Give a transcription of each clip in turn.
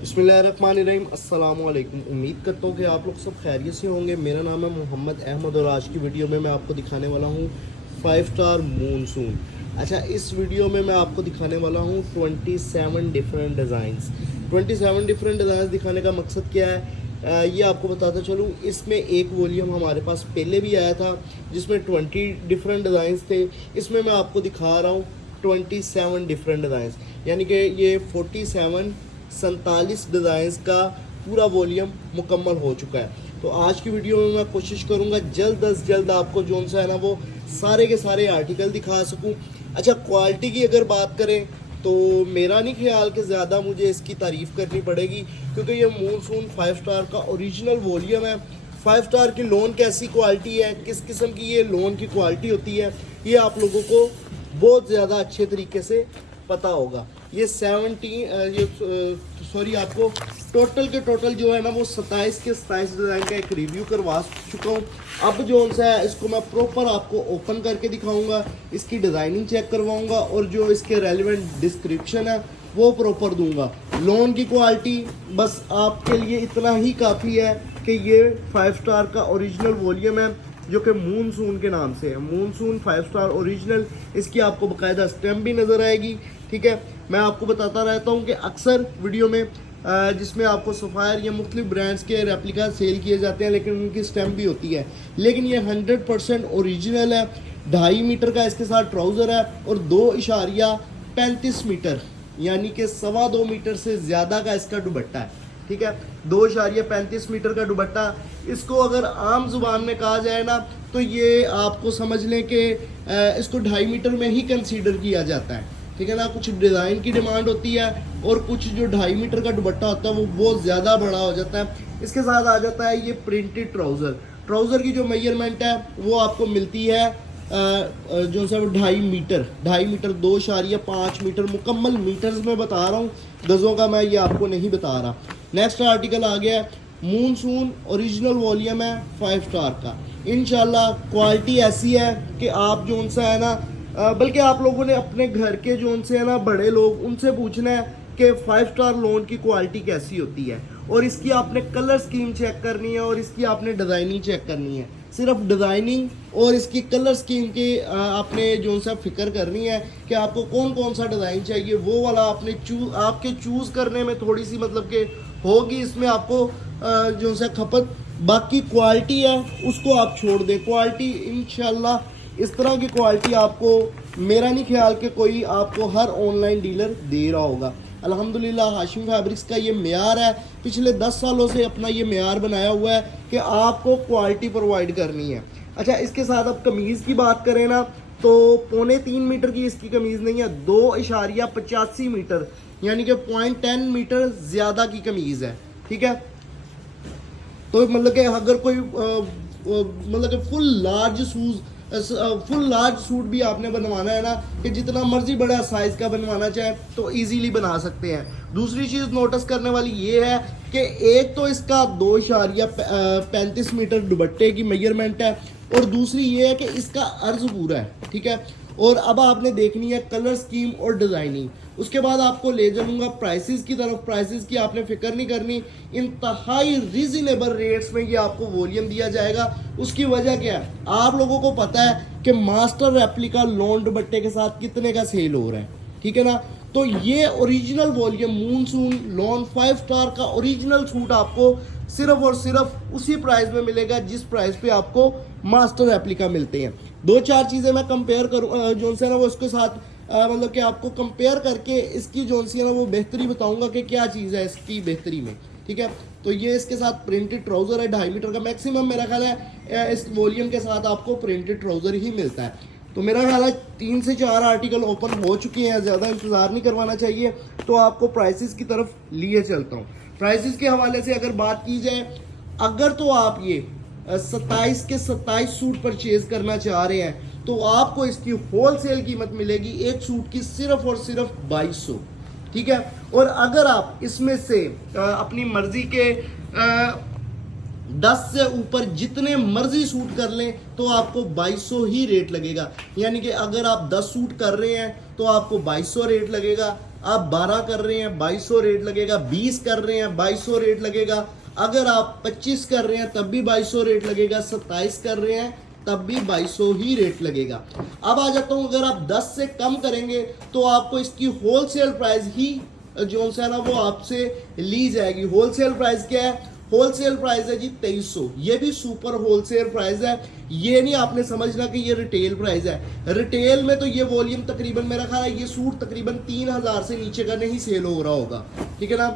बिस्मिल्लाहिर्रहमानिर्रहीम। अस्सलाम वालेकुम। उम्मीद करता हूँ कि आप लोग सब खैरियत से होंगे। मेरा नाम है मोहम्मद अहमद और आज की वीडियो में मैं आपको दिखाने वाला हूँ 5 स्टार मूनसून। अच्छा, इस वीडियो में मैं आपको दिखाने वाला हूँ 27 डिफरेंट डिज़ाइंस। 27 डिफरेंट डिज़ाइंस दिखाने का मकसद क्या है, ये आपको बताता चलूँ। इसमें एक वॉल्यूम हमारे पास पहले भी आया था जिसमें 20 डिफरेंट डिज़ाइंस थे। इसमें मैं आपको दिखा रहा हूँ 27 डिफरेंट डिज़ाइंस, यानी कि ये 47 डिज़ाइंस का पूरा वॉल्यूम मुकम्मल हो चुका है। तो आज की वीडियो में मैं कोशिश करूंगा जल्द अज जल्द आपको जो सा है ना वो सारे के सारे आर्टिकल दिखा सकूं। अच्छा, क्वालिटी की अगर बात करें तो मेरा नहीं ख्याल कि ज़्यादा मुझे इसकी तारीफ़ करनी पड़ेगी, क्योंकि ये मूनसून 5 स्टार का ओरिजिनल वॉल्यूम है। 5 स्टार की लोन कैसी क्वालिटी है, किस किस्म की ये लोन की क्वालिटी होती है, ये आप लोगों को बहुत ज़्यादा अच्छे तरीके से पता होगा। ये 17 आपको टोटल के टोटल जो है ना वो 27 के 27 डिज़ाइन का एक रिव्यू करवा चुका हूँ। अब जो सा है इसको मैं प्रॉपर आपको ओपन करके दिखाऊंगा, इसकी डिज़ाइनिंग चेक करवाऊंगा और जो इसके रेलिवेंट डिस्क्रिप्शन है वो प्रॉपर दूंगा। लोन की क्वालिटी बस आपके लिए इतना ही काफ़ी है कि ये 5 स्टार का ओरिजिनल वॉल्यूम है जो कि मूनसून के नाम से है। मूनसून 5 स्टार ओरिजिनल, इसकी आपको बाकायदा स्टैम्प भी नज़र आएगी। ठीक है, मैं आपको बताता रहता हूँ कि अक्सर वीडियो में जिसमें आपको सफ़ायर या मुख्तलिफ ब्रांड्स के रेप्लिका सेल किए जाते हैं लेकिन उनकी स्टैम्प भी होती है, लेकिन ये 100% ओरिजिनल है। 2.5 मीटर का इसके साथ ट्राउज़र है और 2.35 मीटर यानी कि 2.25 मीटर से ज़्यादा का इसका दुपट्टा है। ठीक है, 2.35 मीटर का दुपट्टा। इसको अगर आम जुबान में कहा जाए ना तो ये आपको समझ लें कि इसको 2.5 मीटर में ही कंसीडर किया जाता है। ठीक है ना, कुछ डिज़ाइन की डिमांड होती है और कुछ जो 2.5 मीटर का दुपट्टा होता है वो बहुत ज़्यादा बड़ा हो जाता है। इसके साथ आ जाता है ये प्रिंटेड ट्राउज़र। ट्राउज़र की जो मेजरमेंट है वो आपको मिलती है जो सा 2.5 मीटर 2.5 मीटर मुकम्मल मीटर्स में बता रहा हूँ, गज़ों का मैं ये आपको नहीं बता रहा। नेक्स्ट आर्टिकल आ गया है मूनसून ओरिजिनल वॉल्यूम है 5 स्टार का। इंशाल्लाह क्वालिटी ऐसी है कि आप जो सा है ना बल्कि आप लोगों ने अपने घर के जो उनसे है ना बड़े लोग उनसे पूछना है कि 5 स्टार लोन की क्वालिटी कैसी होती है, और इसकी आपने कलर स्कीम चेक करनी है और इसकी आपने डिज़ाइनिंग चेक करनी है। सिर्फ डिज़ाइनिंग और इसकी कलर स्कीम की आपने जो सा फिक्र करनी है कि आपको कौन कौन सा डिज़ाइन चाहिए, वो वाला आपने आपके चूज़ करने में थोड़ी सी मतलब कि होगी इसमें आपको जो सा खपत। बाकी क्वालिटी है उसको आप छोड़ दें। क्वालिटी इंशाल्लाह इस तरह की क्वालिटी आपको मेरा नहीं ख्याल कि कोई आपको हर ऑनलाइन डीलर दे रहा होगा। अल्हम्दुलिल्लाह हाशिम फैब्रिक्स का ये मेयार है, पिछले 10 सालों से अपना ये मेयार बनाया हुआ है कि आपको क्वालिटी प्रोवाइड करनी है। अच्छा, इसके साथ अब कमीज़ की बात करें ना तो 2.25 मीटर की इसकी कमीज़ नहीं है, 2.85 मीटर यानी कि 0.10 मीटर ज़्यादा की कमीज़ है। ठीक है, तो मतलब कि अगर कोई मतलब कि फुल लार्ज सूट भी आपने बनवाना है ना कि जितना मर्जी बड़ा साइज का बनवाना चाहे तो इजीली बना सकते हैं। दूसरी चीज़ नोटिस करने वाली ये है कि एक तो इसका 2.35 मीटर दुपट्टे की मेजरमेंट है और दूसरी ये है कि इसका अर्ज पूरा है। ठीक है, और अब आपने देखनी है कलर स्कीम और डिज़ाइनिंग। उसके बाद आपको ले जाऊंगा प्राइसेस की तरफ। प्राइसेस की आपने फिक्र नहीं करनी, इंतहाई रीजनेबल रेट्स में ये आपको वॉल्यूम दिया जाएगा। उसकी वजह क्या है, आप लोगों को पता है कि मास्टर रेप्लिका लोन दुपट्टे के साथ कितने का सेल हो रहा है। ठीक है ना, तो ये original volume monsoon loan 5 star का ओरिजिनल सूट आपको सिर्फ और सिर्फ उसी प्राइस में मिलेगा जिस प्राइस पे आपको मास्टर रेप्लिका मिलते हैं। 2-4 चीज़ें मैं कंपेयर करूँ जो है ना वो इसके साथ मतलब कि आपको कंपेयर करके इसकी जो सी है ना वो बेहतरी बताऊंगा कि क्या चीज़ है इसकी बेहतरी में। ठीक है, तो ये इसके साथ प्रिंटेड ट्राउज़र है 2.5 मीटर का। मैक्सिमम मेरा ख्याल है इस वॉल्यूम के साथ आपको प्रिंटेड ट्राउज़र ही मिलता है। तो मेरा ख्याल है 3 से 4 आर्टिकल ओपन हो चुके हैं, ज़्यादा इंतज़ार नहीं करवाना चाहिए। तो आपको प्राइसेस की तरफ लिए चलता हूँ। प्राइसेस के हवाले से अगर बात की जाए, अगर तो आप ये 27 के 27 सूट परचेज करना चाह रहे हैं तो आपको इसकी होलसेल कीमत मिलेगी एक सूट की सिर्फ और सिर्फ 2200। ठीक है, और अगर आप इसमें से अपनी मर्जी के 10 से ऊपर जितने मर्जी सूट कर लें तो आपको 2200 ही रेट लगेगा। यानी कि अगर आप 10 सूट कर रहे हैं तो आपको 2200 रेट लगेगा। आप 12 कर रहे हैं 2200 रेट लगेगा, 20 कर रहे हैं 2200 रेट लगेगा, अगर आप 25 कर रहे हैं तब भी 2200 रेट लगेगा, 27 कर रहे हैं तब भी 2200 ही रेट लगेगा। अब आ जाता हूँ, अगर आप 10 से कम करेंगे तो आपको इसकी होलसेल प्राइस ही जो है ना वो आपसे ली जाएगी। होलसेल प्राइस क्या है? होलसेल प्राइस है जी 2300। ये भी सुपर होलसेल प्राइस है, ये नहीं आपने समझना कि ये रिटेल प्राइस है। रिटेल में तो ये वॉल्यूम तकरीबन मेरा ख्याल है ये सूट तकरीबन 3000 से नीचे का नहीं सेल हो रहा होगा, ठीक है ना।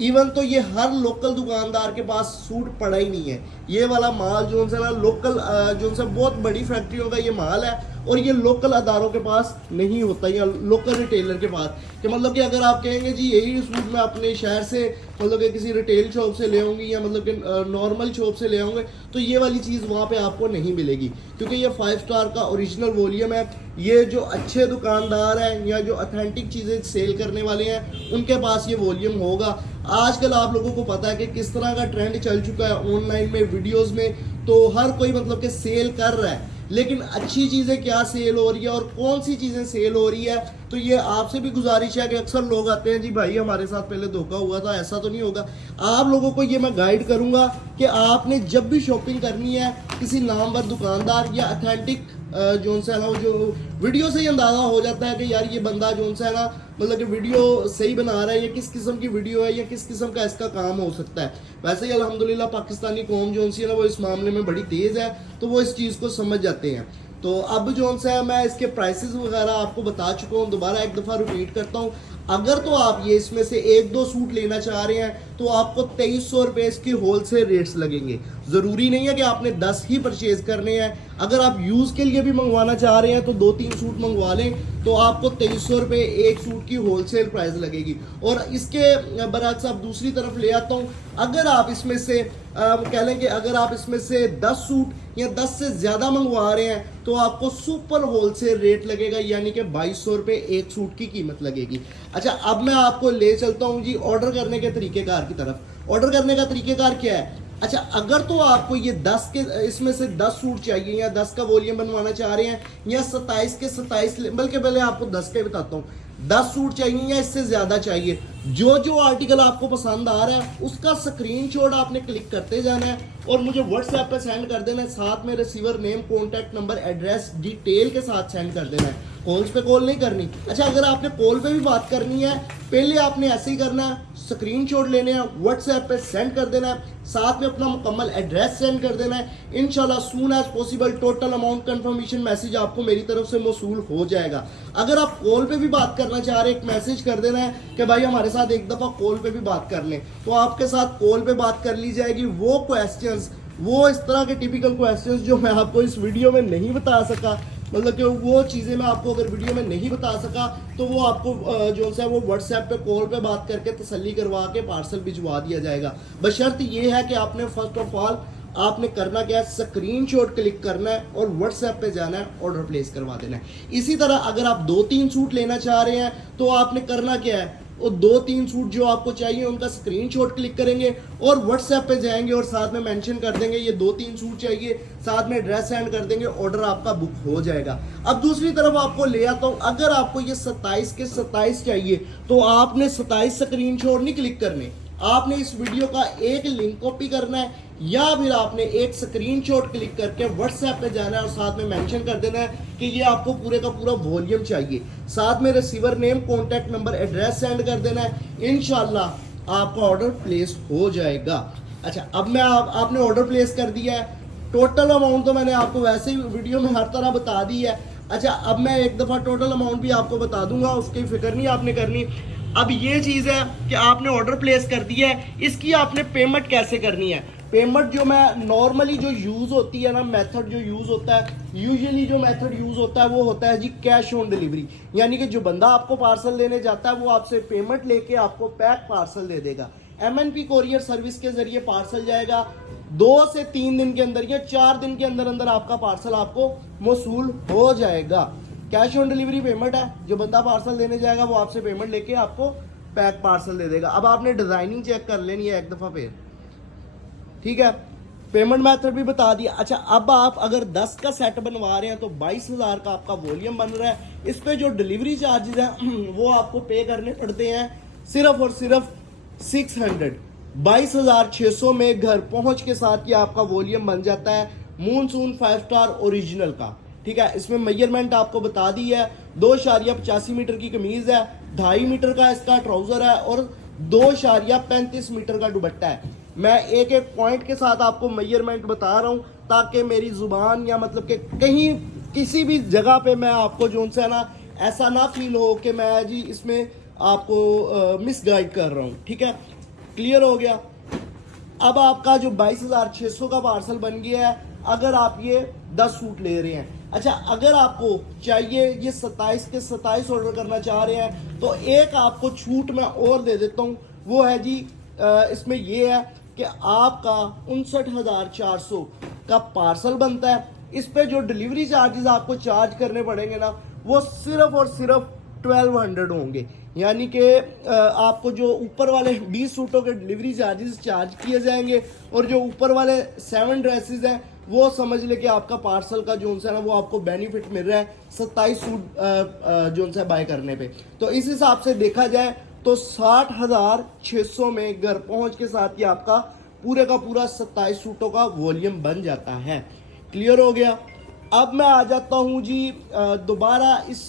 इवन तो ये हर लोकल दुकानदार के पास सूट पड़ा ही नहीं है। ये वाला माल जो है ना लोकल जो है बहुत बड़ी फैक्ट्रियों का ये माल है और ये लोकल अदारों के पास नहीं होता या लोकल रिटेलर के पास। कि मतलब कि अगर आप कहेंगे जी यही सूट मैं अपने शहर से मतलब कि किसी रिटेल शॉप से ले आऊँगी या मतलब कि नॉर्मल शॉप से ले आऊँगे तो ये वाली चीज़ वहाँ पे आपको नहीं मिलेगी, क्योंकि ये 5 स्टार का ओरिजिनल वॉल्यूम है। ये जो अच्छे दुकानदार हैं या जो ऑथेंटिक चीज़ें सेल करने वाले हैं उनके पास ये वॉल्यूम होगा। आजकल आप लोगों को पता है कि किस तरह का ट्रेंड चल चुका है ऑनलाइन में, वीडियोस में, तो हर कोई मतलब कि सेल कर रहा है, लेकिन अच्छी चीज़ें क्या सेल हो रही है और कौन सी चीज़ें सेल हो रही है। तो ये आपसे भी गुजारिश है कि अक्सर लोग आते हैं जी भाई हमारे साथ पहले धोखा हुआ था, ऐसा तो नहीं होगा। आप लोगों को ये मैं गाइड करूंगा कि आपने जब भी शॉपिंग करनी है किसी नामवर दुकानदार या अथेंटिक जो है ना जो वीडियो से ही अंदाज़ा हो जाता है कि यार ये बंदा जो है ना मतलब कि वीडियो सही बना रहा है या किस किस्म की वीडियो है या किस किस्म का इसका काम हो सकता है। वैसे ही अल्हम्दुलिल्लाह पाकिस्तानी कौम जो है ना वो इस मामले में बड़ी तेज़ है, तो वो इस चीज़ को समझ जाते हैं। तो अब जो है मैं इसके प्राइसेस वगैरह आपको बता चुका हूँ, दोबारा एक दफ़ा रिपीट करता हूँ। अगर तो आप ये इसमें से 1-2 सूट लेना चाह रहे हैं तो आपको 2300 रुपये इसके होलसेल रेट्स लगेंगे। ज़रूरी नहीं है कि आपने 10 ही परचेज करने हैं। अगर आप यूज़ के लिए भी मंगवाना चाह रहे हैं तो 2-3 सूट मंगवा लें तो आपको 2300 रुपये एक सूट की होलसेल प्राइस लगेगी। और इसके बरअक्स आप दूसरी तरफ ले आता हूँ, अगर आप इसमें से कह लें कि अगर आप इसमें से 10 सूट या 10 से ज़्यादा मंगवा रहे हैं तो आपको सुपर होलसेल रेट लगेगा, यानी कि 2200 रुपये एक सूट की कीमत लगेगी। अच्छा, अब मैं आपको ले चलता हूँ जी ऑर्डर करने के तरीकेकार की तरफ। ऑर्डर करने का तरीकेकार क्या है? अच्छा, अगर तो आपको ये 10 के इसमें से 10 सूट चाहिए या 10 का वॉल्यूम बनवाना चाह रहे हैं या 27 के 27, बल्कि पहले आपको 10 के बताता हूँ, 10 सूट चाहिए या इससे ज़्यादा चाहिए, जो जो आर्टिकल आपको पसंद आ रहा है उसका स्क्रीनशॉट आपने क्लिक करते जाना है और मुझे व्हाट्सएप पे सेंड कर देना है। साथ में receiver name, contact number, address detail के साथ सेंड कर देना है। कॉल्स पे कॉल नहीं करनी। अच्छा, अगर आपने कॉल पे भी बात करनी है पहले आपने ऐसे ही करना है, स्क्रीनशॉट लेने हैं, व्हाट्सएप पे सेंड कर देना है, साथ में अपना मुकम्मल एड्रेस सेंड कर देना है। इंशाल्लाह soon as possible total amount confirmation message आपको मेरी तरफ से मौसूल हो जाएगा। अगर आप कॉल पे भी बात करना चाह रहे हैं, एक मैसेज कर देना है कि भाई हमारे साथ एक दफ़ा कॉल पे भी बात कर लें, तो आपके साथ कॉल पे बात कर ली जाएगी। वो क्वेश्चंस, वो इस तरह के टिपिकल क्वेश्चंस जो मैं आपको इस वीडियो में नहीं बता सका, मतलब कि वो चीज़ें मैं आपको अगर वीडियो में नहीं बता सका तो वो आपको जो है वो व्हाट्सएप पे कॉल पे बात करके तसल्ली करवा के पार्सल भिजवा दिया जाएगा। बशर्त ये है कि आपने फर्स्ट ऑफ ऑल आपने करना क्या है, स्क्रीनशॉट क्लिक करना है और व्हाट्सएप पे जाना है, ऑर्डर प्लेस करवा देना है। इसी तरह अगर आप 2-3 सूट लेना चाह रहे हैं तो आपने करना क्या है, वो 2-3 सूट जो आपको चाहिए उनका स्क्रीनशॉट क्लिक करेंगे और व्हाट्सएप पे जाएंगे और साथ में मेंशन कर देंगे ये 2-3 सूट चाहिए, साथ में एड्रेस सेंड कर देंगे, ऑर्डर आपका बुक हो जाएगा। अब दूसरी तरफ आपको ले आता हूँ, अगर आपको ये 27 के 27 चाहिए तो आपने 27 स्क्रीनशॉट नहीं क्लिक करने, आपने इस वीडियो का एक लिंक कॉपी करना है या फिर आपने एक स्क्रीनशॉट क्लिक करके व्हाट्सएप पे जाना है और साथ में मेंशन कर देना है कि ये आपको पूरे का पूरा वॉल्यूम चाहिए, साथ में receiver name, contact number, address send कर देना है। इंशाल्लाह आपका ऑर्डर प्लेस हो जाएगा। अच्छा, अब मैं आपने ऑर्डर प्लेस कर दिया है, टोटल अमाउंट तो मैंने आपको वैसे ही वीडियो में हर तरह बता दी है। अच्छा, अब मैं एक दफ़ा टोटल अमाउंट भी आपको बता दूंगा, उसकी फिक्र नहीं आपने करनी। अब ये चीज़ है कि आपने ऑर्डर प्लेस कर दिया है, इसकी आपने पेमेंट कैसे करनी है। पेमेंट जो मैं नॉर्मली जो यूज़ होती है ना, मेथड जो यूज़ होता है, यूजुअली जो मेथड यूज़ होता है वो होता है जी कैश ऑन डिलीवरी, यानी कि जो बंदा आपको पार्सल देने जाता है वो आपसे पेमेंट लेके आपको पैक पार्सल दे देगा। MNP कोरियर सर्विस के जरिए पार्सल जाएगा, 2 से 3 दिन के अंदर या 4 दिन के अंदर अंदर आपका पार्सल आपको मौसूल हो जाएगा। कैश ऑन डिलीवरी पेमेंट है, जो बंदा पार्सल देने जाएगा वो आपसे पेमेंट लेके आपको पैक पार्सल दे देगा। अब आपने डिज़ाइनिंग चेक कर लेनी है एक दफ़ा फिर, ठीक है। पेमेंट मेथड भी बता दिया। अच्छा, अब आप अगर 10 का सेट बनवा रहे हैं तो 22,000 का आपका वॉल्यूम बन रहा है। इस पे जो डिलीवरी चार्जेस हैं वो आपको पे करने पड़ते हैं सिर्फ और सिर्फ 600। 22,600 में घर पहुंच के साथ ये आपका वॉल्यूम बन जाता है मूनसून 5 स्टार ओरिजिनल का। ठीक है, इसमें मेजरमेंट आपको बता दी है। 2.85 मीटर की कमीज है, 2.5 मीटर का इसका ट्राउजर है और 2.35 मीटर का दुपट्टा है। मैं एक एक पॉइंट के साथ आपको मेजरमेंट बता रहा हूं ताकि मेरी जुबान या मतलब कि कहीं किसी भी जगह पे मैं आपको जो है ना ऐसा ना फील हो कि मैं जी इसमें आपको मिसगाइड कर रहा हूं। ठीक है, क्लियर हो गया। अब आपका जो 22,600 का पार्सल बन गया है अगर आप ये 10 सूट ले रहे हैं। अच्छा, अगर आपको चाहिए ये 27 के 27 ऑर्डर करना चाह रहे हैं तो एक आपको छूट मैं और दे देता हूँ। वो है जी इसमें ये है कि आपका 59,400 का पार्सल बनता है। इस पे जो डिलीवरी चार्जेस आपको चार्ज करने पड़ेंगे ना वो सिर्फ और सिर्फ 1200 होंगे। यानी कि आपको जो ऊपर वाले 20 सूटों के डिलीवरी चार्जेस चार्ज किए जाएंगे और जो ऊपर वाले 7 ड्रेसेस हैं वो समझ ले कि आपका पार्सल का जो है ना वो आपको बेनिफिट मिल रहा है 27 सूट जो है बाय करने पे। तो इस हिसाब से देखा जाए तो 60,600 में घर पहुंच के साथ ही आपका पूरे का पूरा 27 सूटों का वॉल्यूम बन जाता है। क्लियर हो गया। अब मैं आ जाता हूं जी दोबारा इस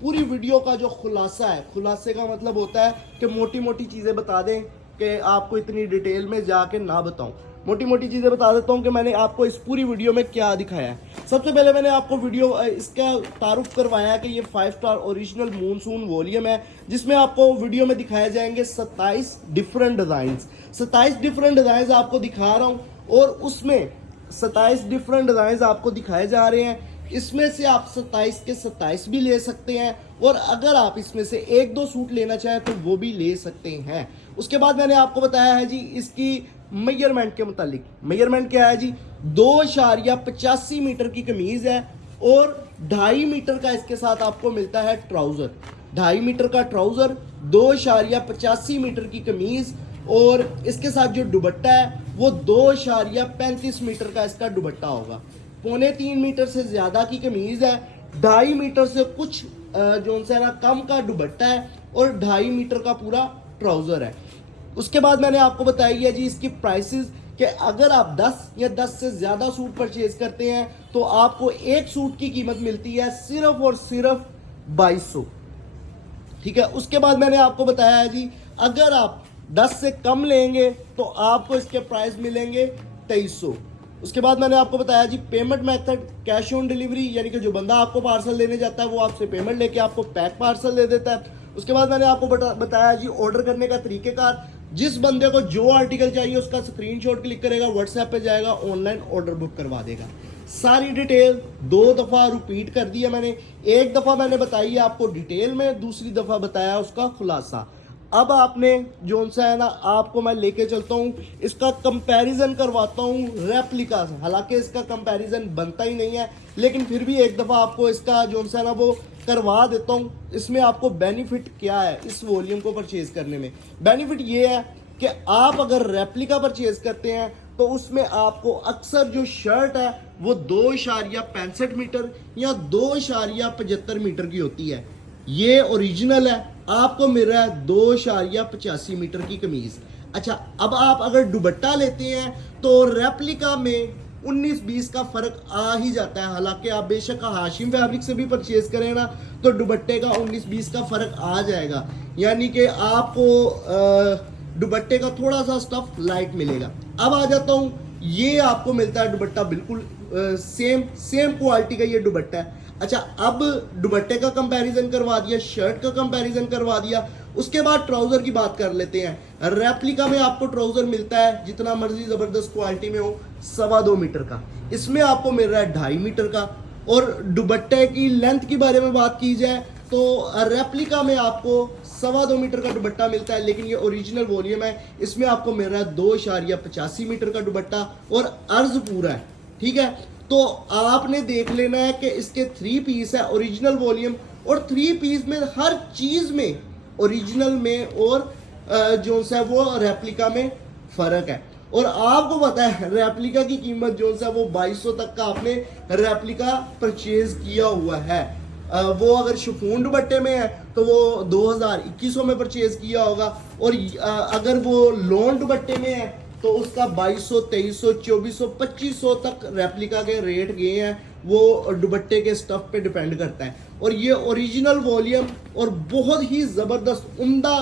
पूरी वीडियो का जो खुलासा है। खुलासे का मतलब होता है कि मोटी मोटी चीज़ें बता दें कि आपको इतनी डिटेल में जाके ना बताऊं। मोटी मोटी चीज़ें बता देता हूं कि मैंने आपको इस पूरी वीडियो में क्या दिखाया है। सबसे पहले मैंने आपको वीडियो इसका तारुफ करवाया कि ये 5 स्टार ओरिजिनल मूनसून वॉल्यूम है जिसमें आपको वीडियो में दिखाए जाएंगे 27 डिफरेंट डिज़ाइंस। 27 डिफरेंट डिज़ाइंस आपको दिखा रहा हूँ और उसमें 27 डिफरेंट डिज़ाइंस आपको दिखाए जा रहे हैं। इसमें से आप 27 के 27 भी ले सकते हैं और अगर आप इसमें से 1-2 सूट लेना चाहें तो वो भी ले सकते हैं। उसके बाद मैंने आपको बताया है जी इसकी मेजरमेंट के मुतालिक। मेजरमेंट क्या है जी, 2.85 मीटर की कमीज है और 2.5 मीटर का इसके साथ आपको मिलता है ट्राउजर। 2.5 मीटर का ट्राउजर, 2.85 मीटर की कमीज और इसके साथ जो दुपट्टा है वो 2.35 मीटर का इसका दुपट्टा होगा। 2.25 मीटर से ज्यादा की कमीज है, 2.5 मीटर से कुछ जो है ना कम का दुपट्टा है और 2.5 मीटर का पूरा ट्राउजर है। उसके बाद मैंने आपको बताई है जी इसकी प्राइसेस कि अगर आप 10 या 10 से ज्यादा सूट परचेज करते हैं तो आपको एक सूट की कीमत मिलती है सिर्फ और सिर्फ 2200। ठीक है, उसके बाद मैंने आपको बताया है जी अगर आप 10 से कम लेंगे तो आपको इसके प्राइस मिलेंगे 2300। उसके बाद मैंने आपको बताया जी payment method cash on delivery, यानी कि जो बंदा आपको पार्सल लेने जाता है वो आपसे पेमेंट लेके आपको पैक पार्सल दे देता है। उसके बाद मैंने आपको बताया जी ऑर्डर करने का तरीकेकार। जिस बंदे को जो आर्टिकल चाहिए उसका स्क्रीनशॉट क्लिक करेगा, व्हाट्सएप पे जाएगा, ऑनलाइन ऑर्डर बुक करवा देगा। सारी डिटेल 2 दफ़ा रिपीट कर दी है मैंने। एक दफ़ा मैंने बताई है आपको डिटेल में, दूसरी दफ़ा बताया उसका खुलासा। अब आपने जो है ना आपको मैं लेके चलता हूँ, इसका कंपैरिजन करवाता हूँ रेप्लिका से। हालांकि इसका कंपैरिजन बनता ही नहीं है लेकिन फिर भी एक दफ़ा आपको इसका जो है ना वो करवा देता हूँ। इसमें आपको बेनिफिट क्या है इस वॉल्यूम को परचेज करने में। बेनिफिट ये है कि आप अगर रेप्लिका परचेज करते हैं तो उसमें आपको अक्सर जो शर्ट है वो 2.65 मीटर या 2.75 मीटर की होती है। ये ओरिजिनल है, आपको मिल रहा है 2.85 मीटर की कमीज। अच्छा, अब आप अगर दुपट्टा लेते हैं तो रेप्लिका में 19-20 का फर्क आ ही जाता है। हालांकि आप बेशक हाशिम फैब्रिक से भी परचेज करें ना तो दुपट्टे का 19-20 का फर्क आ जाएगा, यानी कि आपको दुपट्टे का थोड़ा सा स्टफ लाइट मिलेगा। अब आ जाता हूँ, ये आपको मिलता है दुपट्टा बिल्कुल सेम क्वालिटी का ये दुपट्टा है। अच्छा, अब दुपट्टे का कंपैरिजन करवा दिया, शर्ट का कंपैरिजन करवा दिया, उसके बाद ट्राउजर की बात कर लेते हैं। रेप्लिका में आपको ट्राउजर मिलता है जितना मर्जी जबरदस्त क्वालिटी में हो 2.25 मीटर का, इसमें आपको मिल रहा है 2.5 मीटर का। और दुपट्टे की लेंथ के बारे में बात की जाए तो रेप्लिका में आपको 2.25 मीटर का दुपट्टा मिलता है, लेकिन ये ओरिजिनल वॉल्यूम है, इसमें आपको मिल रहा है 2.85 मीटर का दुपट्टा और अर्ज पूरा है। ठीक है, तो आपने देख लेना है कि इसके 3 पीस है ओरिजिनल वॉल्यूम, और 3 पीस में हर चीज में ओरिजिनल में और जो है वो रेप्लिका में फर्क है। और आपको पता है रेप्लिका की कीमत जो है वो 2200 तक का आपने रेप्लिका परचेज किया हुआ है। वो अगर शिफॉन दुपट्टे में है तो वो 2000-2100 में परचेज किया होगा, और अगर वो लॉन दुपट्टे में है तो उसका 2200, 2300, 2400, 2500 तक रेप्लिका के रेट गए हैं। वो दुपट्टे के स्टफ पे डिपेंड करता है। और ये ओरिजिनल वॉल्यूम और बहुत ही ज़बरदस्त उम्दा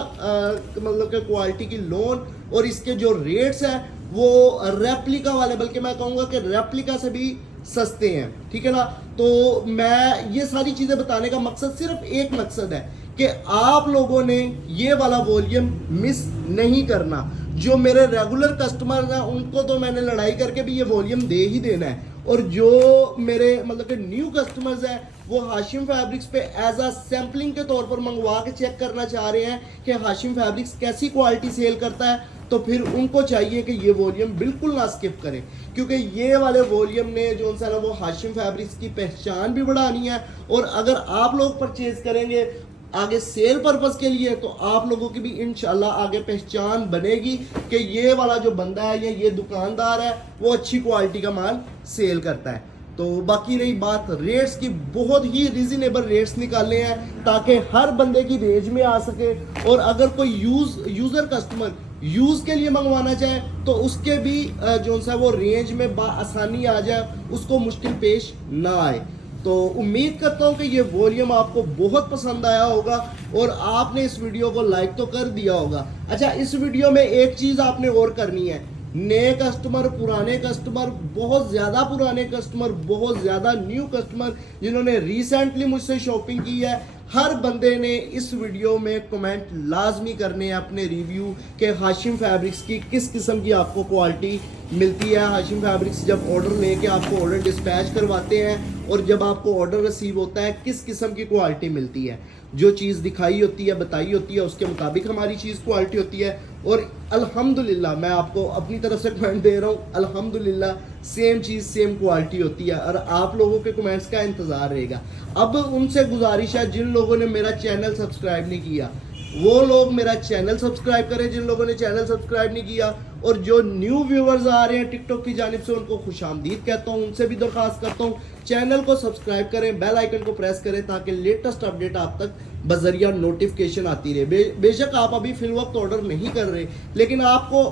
मतलब कि क्वालिटी की लोन, और इसके जो रेट्स हैं वो रेप्लिका वाले, बल्कि मैं कहूँगा कि रेप्लिका से भी सस्ते हैं, ठीक है ना। तो मैं ये सारी चीज़ें बताने का मकसद सिर्फ एक मकसद है कि आप लोगों ने ये वाला वॉल्यूम मिस नहीं करना। जो मेरे रेगुलर कस्टमर हैं उनको तो मैंने लड़ाई करके भी ये वॉल्यूम दे ही देना है, और जो मेरे मतलब कि न्यू कस्टमर्स हैं वो हाशिम फैब्रिक्स पे एज अ सैम्पलिंग के तौर पर मंगवा के चेक करना चाह रहे हैं कि हाशिम फैब्रिक्स कैसी क्वालिटी सेल करता है, तो फिर उनको चाहिए कि ये वॉल्यूम बिल्कुल ना स्किप करें, क्योंकि ये वाले वॉल्यूम ने जो है ना वो हाशिम फैब्रिक्स की पहचान भी बढ़ानी है। और अगर आप लोग परचेज करेंगे आगे सेल पर्पस के लिए तो आप लोगों की भी इंशाल्लाह आगे पहचान बनेगी कि ये वाला जो बंदा है या ये दुकानदार है वो अच्छी क्वालिटी का माल सेल करता है। तो बाकी रही बात रेट्स की, बहुत ही रीजनेबल रेट्स निकाले हैं ताकि हर बंदे की रेंज में आ सके। और अगर कोई यूजर कस्टमर यूज के लिए मंगवाना चाहे तो उसके भी जो सा वो रेंज में आसानी आ जाए, उसको मुश्किल पेश ना आए। तो उम्मीद करता हूं कि ये वॉल्यूम आपको बहुत पसंद आया होगा और आपने इस वीडियो को लाइक तो कर दिया होगा। अच्छा, इस वीडियो में एक चीज़ आपने और करनी है, नए कस्टमर, पुराने कस्टमर, बहुत ज़्यादा पुराने कस्टमर, बहुत ज़्यादा न्यू कस्टमर जिन्होंने रिसेंटली मुझसे शॉपिंग की है, हर बंदे ने इस वीडियो में कमेंट लाजमी करने हैं अपने रिव्यू के हाशिम फैब्रिक्स की किस किस्म की आपको क्वालिटी मिलती है। हाशिम फैब्रिक्स जब ऑर्डर लेके आपको ऑर्डर डिस्पैच करवाते हैं और जब आपको ऑर्डर रिसीव होता है किस किस्म की क्वालिटी मिलती है। जो चीज़ दिखाई होती है, बताई होती है, उसके मुताबिक हमारी चीज़ क्वालिटी होती है। और अल्हम्दुलिल्लाह मैं आपको अपनी तरफ से कमेंट दे रहा हूँ, अल्हम्दुलिल्लाह सेम चीज़ सेम क्वालिटी होती है और आप लोगों के कमेंट्स का इंतज़ार रहेगा। अब उनसे गुजारिश है जिन लोगों ने मेरा चैनल सब्सक्राइब नहीं किया वो लोग मेरा चैनल सब्सक्राइब करें, जिन लोगों ने चैनल सब्सक्राइब नहीं किया। और जो न्यू व्यूवर्स आ रहे हैं टिकटॉक की जानिब से उनको खुशामदीद कहता हूँ, उनसे भी दरख्वास्त करता हूँ चैनल को सब्सक्राइब करें, बेल आइकन को प्रेस करें ताकि लेटेस्ट अपडेट आप तक बजरिया नोटिफिकेशन आती रहे। बेशक आप अभी फिल वक्त ऑर्डर नहीं कर रहे, लेकिन आपको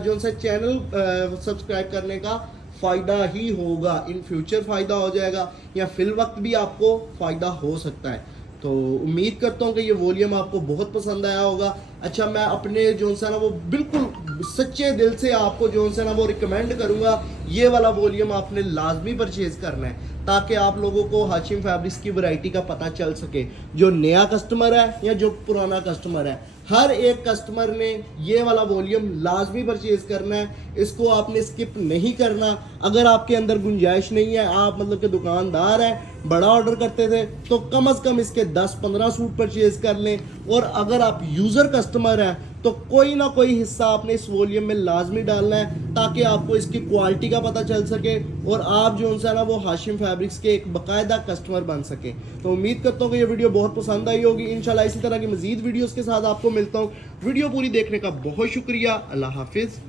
जो सा चैनल सब्सक्राइब करने का फ़ायदा ही होगा, इन फ्यूचर फ़ायदा हो जाएगा या फिल वक्त भी आपको फ़ायदा हो सकता है। तो उम्मीद करता हूँ कि ये वॉल्यूम आपको बहुत पसंद आया होगा। अच्छा, मैं अपने जो है ना वो बिल्कुल सच्चे दिल से आपको जो है ना वो रिकमेंड करूँगा ये वाला वॉल्यूम आपने लाजमी परचेज करना है ताकि आप लोगों को हाशिम फैब्रिक्स की वैरायटी का पता चल सके। जो नया कस्टमर है या जो पुराना कस्टमर है, हर एक कस्टमर ने ये वाला वॉल्यूम लाजमी परचेज करना है, इसको आपने स्किप नहीं करना। अगर आपके अंदर गुंजाइश नहीं है, आप मतलब कि दुकानदार हैं, बड़ा ऑर्डर करते थे, तो कम से कम इसके 10-15 सूट परचेज कर लें। और अगर आप यूज़र कस्टमर हैं तो कोई ना कोई हिस्सा आपने इस वॉल्यूम में लाजमी डालना है ताकि आपको इसकी क्वालिटी का पता चल सके और आप जो है ना वो हाशिम फैब्रिक्स के एक बाकायदा कस्टमर बन सके। तो उम्मीद करता हूँ कि ये वीडियो बहुत पसंद आई होगी। इंशाल्लाह इसी तरह की मजीद वीडियोस के साथ आपको मिलता हूँ। वीडियो पूरी देखने का बहुत शुक्रिया। अल्लाह हाफिज़।